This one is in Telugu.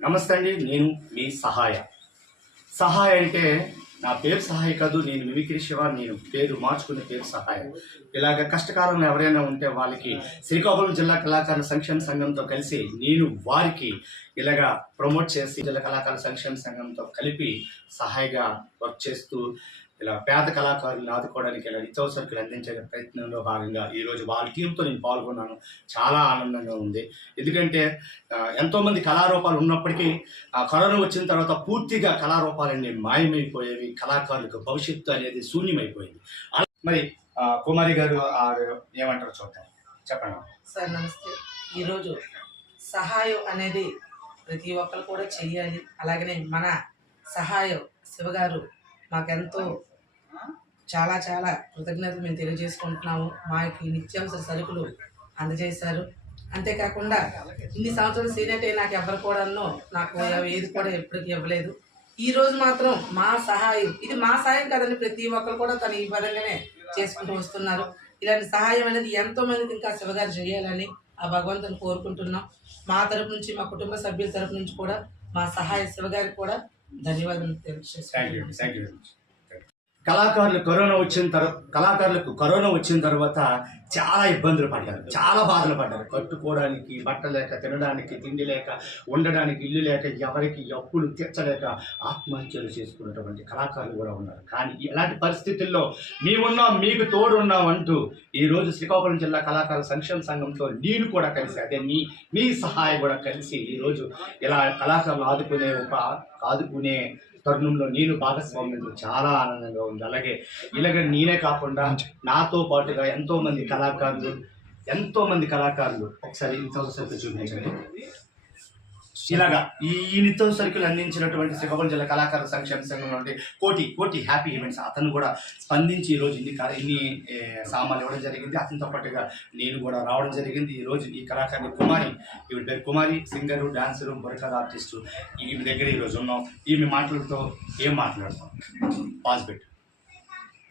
నమస్తే అండి నేను మీ సహాయ. సహాయ అంటే నా పేరు సహాయ కాదు నేను మిమిక్రీ శివ నేను పేరు మార్చుకునే పేరు సహాయ. ఇలాగ కష్టకాలంలో ఎవరైనా ఉంటే వాళ్ళకి శ్రీకాకుళం జిల్లా కళాకారుల సంక్షేమ సంఘంతో కలిసి నేను వారికి ఇలాగా ప్రమోట్ చేసి జిల్లా కళాకారుల సంక్షేమ సంఘంతో కలిపి సహాయగా వర్క్ చేస్తూ ఇలా పేద కళాకారులను ఆదుకోవడానికి ఇలా నిత్యావసరకులు అందించే ప్రయత్నంలో భాగంగా ఈరోజు వాళ్ళ టీంతో నేను పాల్గొన్నాను. చాలా ఆనందంగా ఉంది. ఎందుకంటే ఎంతోమంది కళారూపాలు ఉన్నప్పటికీ ఆ కరోనా వచ్చిన తర్వాత పూర్తిగా కళారూపాలన్నీ మాయమైపోయేవి కళాకారులకు భవిష్యత్తు అనేది శూన్యమైపోయింది. మరి కుమారి గారు ఏమంటారు చూద్దాం. చెప్పండి సార్ నమస్తే. ఈరోజు సహాయం అనేది ప్రతి ఒక్కరు కూడా చెయ్యాలి. అలాగనే మన సహాయం శివగారు మాకెంతో చాలా చాలా కృతజ్ఞతలు మేము తెలియజేసుకుంటున్నాము. మాకు నిత్యావసర సరుకులు అందజేశారు. అంతేకాకుండా ఇన్ని సంవత్సరాలు సీనియర్ నాకు ఎవరు కూడా నాకు ఏది కూడా ఎప్పటికీ ఇవ్వలేదు. ఈ రోజు మాత్రం మా సహాయం ఇది మా సహాయం కదండి ప్రతి ఒక్కరు కూడా తను ఈ పరంగానే చేసుకుంటూ వస్తున్నారు. ఇలాంటి సహాయం అనేది ఎంతో మందికి ఇంకా శివగారు చేయాలని ఆ భగవంతుని కోరుకుంటున్నాం. మా తరపు నుంచి మా కుటుంబ సభ్యుల తరపు నుంచి కూడా మా సహాయ శివగారికి కూడా ధన్యవాదాలు తెలియజేస్తాను కళాకారులు కరోనా వచ్చిన తర్వాత కళాకారులకు కరోనా వచ్చిన తర్వాత చాలా ఇబ్బందులు పడ్డారు. చాలా బాధలు పడ్డారు. కట్టుకోవడానికి బట్ట లేక తినడానికి తిండి లేక ఉండడానికి ఇల్లు లేక ఎవరికి అప్పులు తీర్చలేక ఆత్మహత్యలు చేసుకున్నటువంటి కళాకారులు కూడా ఉన్నారు. కానీ ఇలాంటి పరిస్థితుల్లో మేమున్నాం మీకు తోడున్నాం అంటూ ఈ రోజు శ్రీకాకుళం జిల్లా కళాకారుల సంక్షేమ సంఘంతో నేను కూడా కలిసి అదే మీ మీ సహాయం కూడా కలిసి ఈరోజు ఇలా కళాకారులు ఆదుకునే ఒక ఆదుకునే తరుణంలో నేను భాగస్వామ్యం చాలా ఆనందంగా ఉంది. అలాగే ఇలాగ నేనే కాకుండా నాతో పాటుగా ఎంతో మంది కళాకారులు ఎంతో మంది కళాకారులు ఒకసారి నిత్యావసరకులు చూపించండి. ఇలాగా ఈ సరుకులు అందించినటువంటి శ్రీకాకుళం జిల్లా కళాకారుల సంక్షేమ సంఘం నుండి కోటి కోటి హ్యాపీ ఈవెంట్స్ అతను కూడా స్పందించి ఈరోజు ఇన్ని ఇన్ని సామాన్లు ఇవ్వడం జరిగింది. అతనితో పాటుగా నేను కూడా రావడం జరిగింది. ఈ రోజు ఈ కళాకారుని కుమారి ఈవిడ పేరు Kumari singer dancer Burrakatha artist. ఈమె దగ్గర ఈరోజు ఉన్నాం. ఈమె మాటలతో ఏం మాట్లాడతాం? పాజ్ పెట్టు.